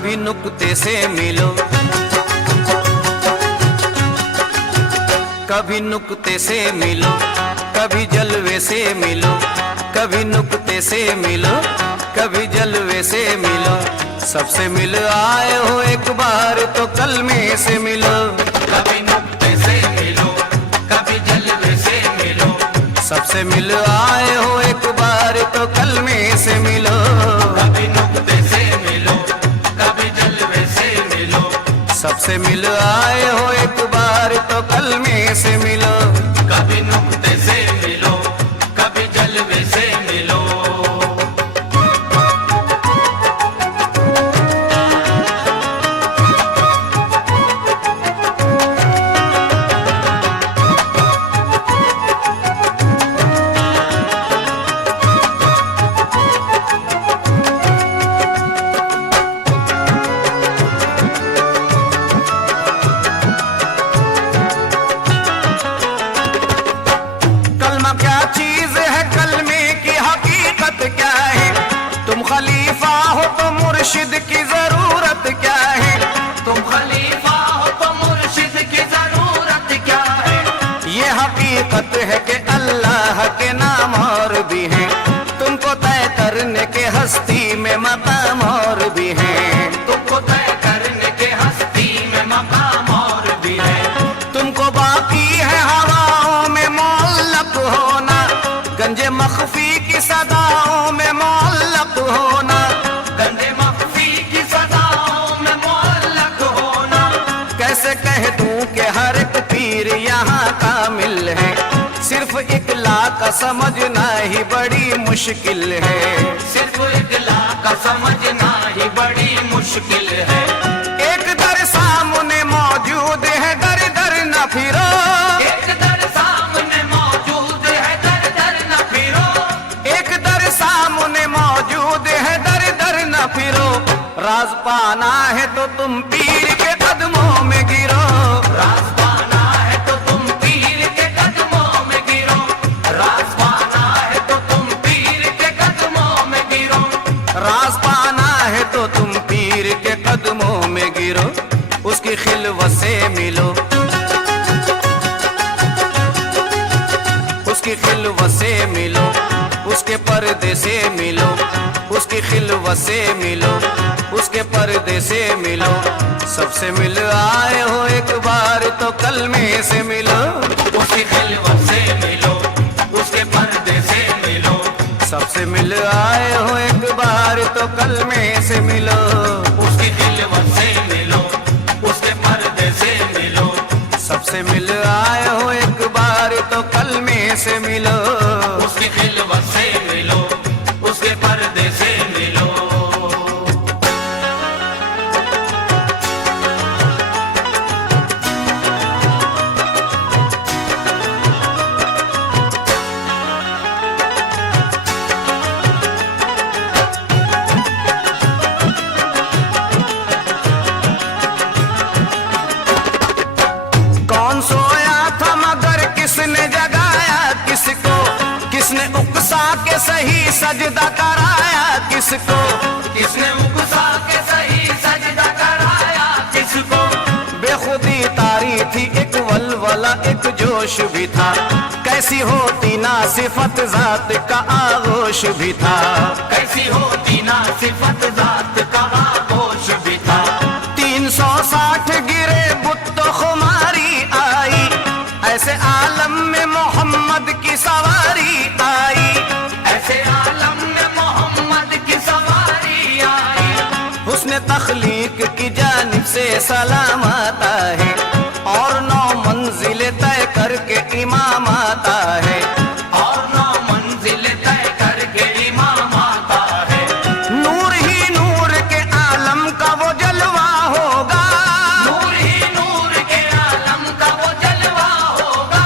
कभी नुक्ते से मिलो, कभी नुक्ते से मिलो, कभी जलवे से मिलो, कभी नुक्ते से मिलो, कभी जलवे से मिलो। सबसे मिल आए हो एक बार तो कलमे से मिलो। कभी नुक्ते से मिलो, कभी जलवे से मिलो। सबसे मिल आए हो एक बार तो कलमे से मिलो। कभी नुक्ते से मिलो, कभी जलवे से मिलो। सबसे मिल आए हो एक बार तो कलमे से मिलो। कभी नुक्ते से मिलो, कभी जलवे से मिलो। मुर्शिद की जरूरत क्या है? तुम खलीफा हो तो मुर्शिद की जरूरत क्या है? ये हकीकत है कि अल्लाह के नाम और भी हैं, तुमको तय करने के हस्ती में मकाम और भी हैं। तुमको तय करने के हस्ती में मकाम और भी है। तुमको बाकी है हवाओं में मुअल्लक होना, गंजे मख्फी की सदाओं में मुअल्लक होना। कैसे कह दूं कि हर एक पीर यहाँ कामिल है, सिर्फ इकला का समझना ही बड़ी मुश्किल है। सिर्फ इकला का समझना ही बड़ी मुश्किल है। एक दर सामने मौजूद है, दर दर न फिरो। एक दर सामने मौजूद है, दर दर न फिरो। एक दर सामने मौजूद है, दर दर न फिरो। राज पाना है तो तुम पीर के कदमों में गिरो। राज पाना है तो तुम पीर के कदमों में गिरो। राज पाना है तो तुम पीर के कदमों में गिरो। राज पाना है तो तुम पीर के कदमों में गिरो। उसकी खिलवत से मिलो, उसकी खिलवत से मिलो, उसके पर्दे से मिलो। उसकी खिलवत से मिलो, उसके पर्दे से मिलो। सबसे मिल आए हो एक बार तो कलमे से मिलो। उसकी खिलवत से मिलो, उसके पर्दे से मिलो। सबसे मिल आए हो एक बार तो कलमे से मिलो। उसकी खिलवत से मिलो, उसके पर्दे से मिलो। सबसे मिल आए हो एक बार तो कलमे से मिलो। उसकी खिलवत से मिलो, उसके पर्दे से मिलो। कौन सोया था मगर किसने जगाया किसको? किसने उकसा के सही सजदा कराया किसको? किसने उकसा के सही सजदा कराया किसको? बेखुदी तारी थी एक वलवला एक जोश भी था, कैसी होती ना सिफत जात का आगोश भी था। कैसी होती ना सिफत जात का आगोश भी था। 360 गिरे बुत तो खुमारी आई, ऐसे आलम में मोहम्मद की सवारी आई। ऐसे आलम में मोहम्मद की सवारी आई। हुस्न तख्लीक की जानिब से सलाम आता है, और 9 मंजिलें तय करके इमाम आता है। और 9 मंजिलें तय करके इमाम आता है। नूर ही नूर के आलम का वो जलवा होगा। नूर ही नूर के आलम का वो जलवा होगा।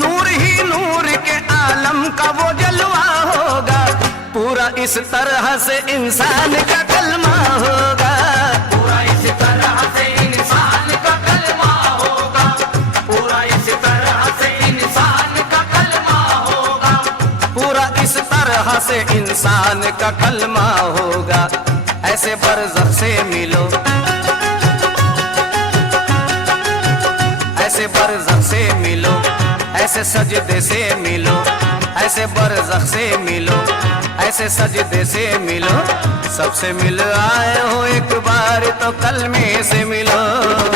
नूर ही नूर के आलम का वो जलवा होगा। पूरा इस तरह से इंसान का कलमा होगा। पूरा इस तरह से इंसान का कलमा होगा। पूरा इस तरह से इंसान का कलमा होगा। पूरा इस तरह से इंसान का कलमा होगा। ऐसे बरज़ख से मिलो, ऐसे बरज़ख से मिलो, ऐसे सजदे से मिलो, ऐसे बरज़ख से मिलो, ऐसे सजदे से मिलो। सबसे मिल आए हो एक बार तो कलमे से मिलो,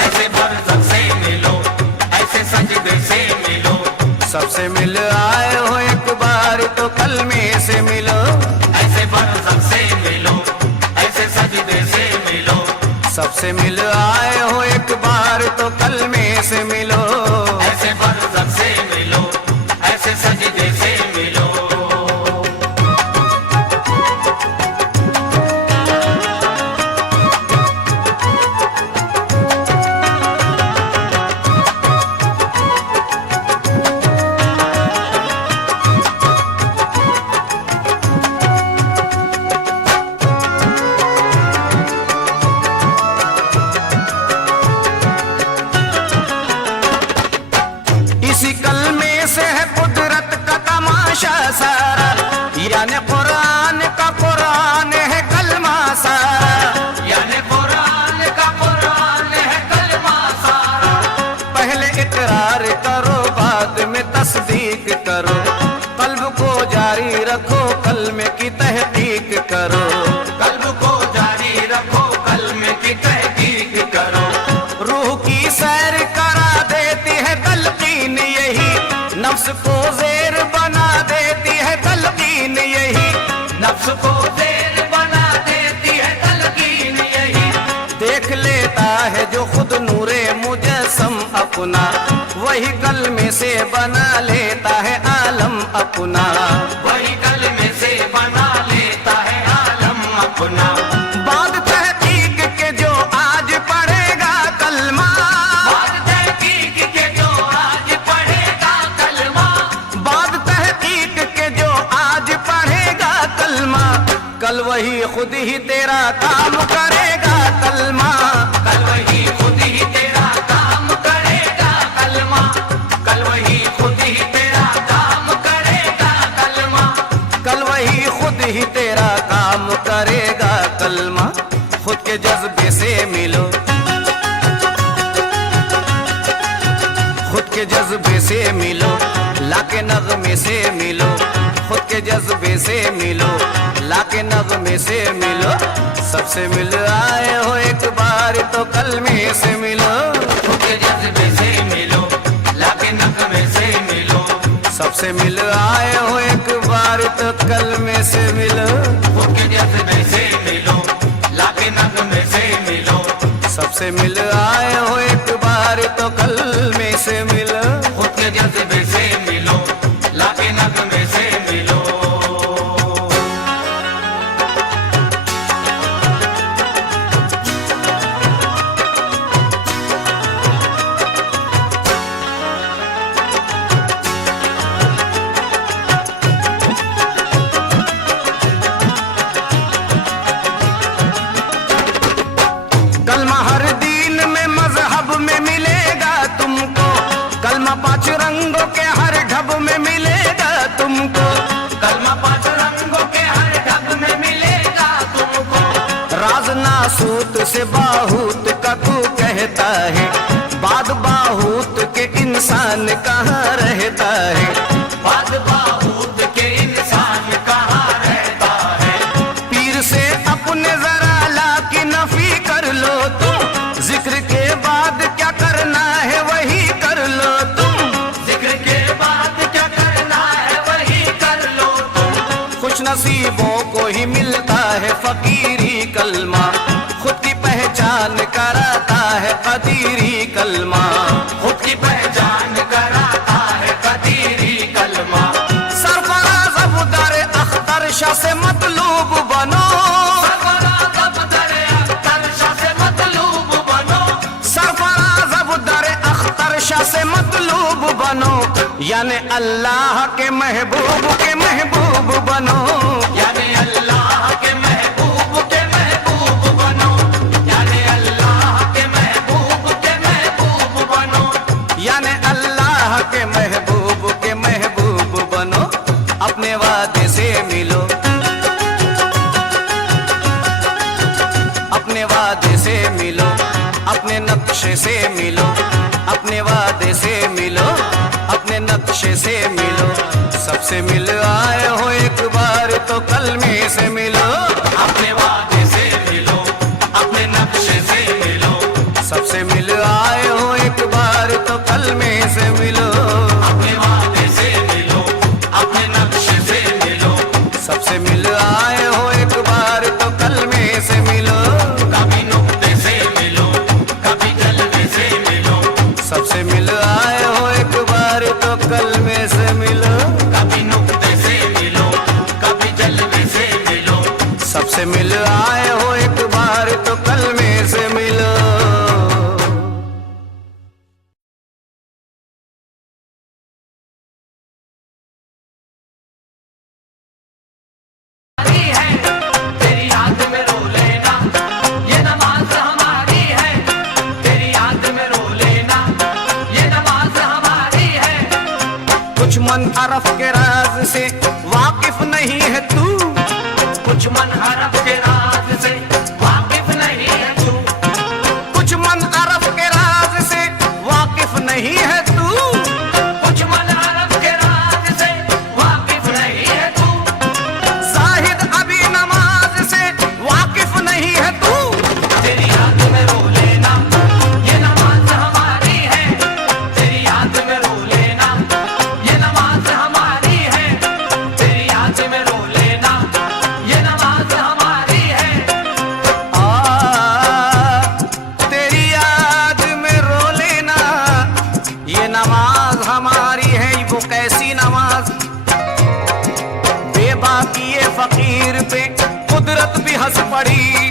ऐसे बरज़ख से मिलो, ऐसे सजदे से मिलो। सबसे मिल आए हो एक बार तो कलमे से मिलो, ऐसे बरज़ख से मिलो, ऐसे सजदे से मिलो। सबसे मिल आए हो एक बार तो कलमे से मिलो, ऐसे बरज़ख से मिलो, ऐसे सजदे से मिलो। इसी कलमे से है कुदरत का तमाशा सारा, यानी कुरान का कुरान है कलमा सारा, यानी कुरान का कुरान है कलमा सारा। पहले इकरार करो बाद में तस्दीक करो, कल्ब को जारी रखो कलमे की तहकीक करो, कल्ब को जारी रखो, कलमे की तहकीक करो। रूह की सैर करा देती है तलकीन यही, नफ्स को ज़ेर बना देती है तलकीन यही, नफ्स को ज़ेर बना देती है तलकीन यही। देख लेता है जो खुद नूरे मुजस्सम अपना, वही कलमे से बना लेता है आलम अपना, वही कलमे से बना लेता है आलम अपना। बाद तहकीक के जो आज पढ़ेगा कलमा, बाद तहकीक के जो आज पढ़ेगा कलमा, बाद तहकीक के जो आज पढ़ेगा कलमा, कल वही खुद ही तेरा काम करेगा कलमा, कल वही खुद ही तेरा काम करेगा कलमा। कल वही खुद ही तेरा काम करेगा कलमा। कल वही खुद ही तेरा काम करेगा कलमा। खुद के जज्बे से मिलो, खुद के जज्बे से मिलो, लाके नगमे से मिलो, खुद के जज्बे से मिलो, लाके नगमे से मिलो। सबसे मिल आए हो एक बार तो कलमे से मिलो, खुद के जज्बे से मिलो, लाके नगमे से मिलो। सबसे मिल आए हो एक बार तो कलमे से मिलो, खुद के जज्बे से मिलो, लाके नगमे से मिलो। सबसे मिल आए हो एक बार तो कलमे से मिलो, खुद के जज्बे से मिलो, लाके नगमे से मिलो। कलमा हर दीन में मजहब में मिलेगा तुमको, कलमा 5 रंगों के हर ढब में मिलेगा तुमको, कलमा 5 रंगों के हर ढब में मिलेगा तुमको। राज नासूत से बाहूत का तू कहता है, बाद बाहूत के इंसान कहाँ रहता है, बाद बाहूत के इंसान कहाँ रहता है। पीर से अपने जरा ला की नफी कर लो तुम, जिक्र के बाद क्या करना है वही कर लो तुम, जिक्र के बाद क्या करना है वही कर लो तुम। खुश नसीबों को ही मिलता है फकीरी कलमा, खुद की पहचान कराता है कदीरी कलमा, खुद की पहचान कराता है कदीरी कलमा। सरफराज अबू दर अख्तर शाह से मतलूब बनो, सरफराज अबू दर अख्तर शाह से मतलूब बनो। सरफराज अबू दर अख्तर शाह से मतलूब बनो, यानी अल्लाह के महबूब बनो, यानी अल्लाह के महबूब बनो। यानी अल्लाह के महबूब बनो। यानी अल्लाह के महबूब बनो। अपने वादे से मिलो, वादे से मिलो, अपने नक्शे से मिलो, अपने वादे से मिलो, अपने नक्शे से मिलो। सबसे मिल आए हो एक बार तो कलमे से मिलो। अपने वादे से मिलो, अपने नक्शे से मिलो। सबसे मिल आए हो एक बार तो कलमे से मिलो। अपने वादे से मिलो, अपने नक्शे से मिलो। सबसे मिल आए हो एक बार तो कलमे से मिलो। कभी नुक्ते से मिलो, कभी जलवे से मिलो। सबसे मिल आए हो एक बार तो कलमे से मिलो। कभी नुक्ते से मिलो, कभी जलवे से मिलो। सबसे मिल आए हो एक बार तो कलमे से मिलो। तेरी याद में रो लेना, ये नमाज हमारी है। तेरी याद में रो लेना, ये नमाज हमारी है। कुछ मन अरफ के राज से वाकिफ नहीं है तू। कुछ मन हरफ के राज से वाकिफ नहीं है तू। कुछ मन अरफ के राज से वाकिफ नहीं है तू। कुछ मन हरफ के राज से वाकिफ नहीं है तू। जाहिद अभी नमाज से वाकिफ नहीं है तू। तेरी याद में रो लेना, ये नमाज हमारी है। तेरी याद में रो लेना, ये नमाज हमारी है। तेरी याद में रो लेना, ये नमाज हमारी है। तेरी याद में रो लेना, ये नमाज हमारी है। वो कैसी नमाज, बेबाकी ये फकीर पे कुदरत भी हंस पड़ी।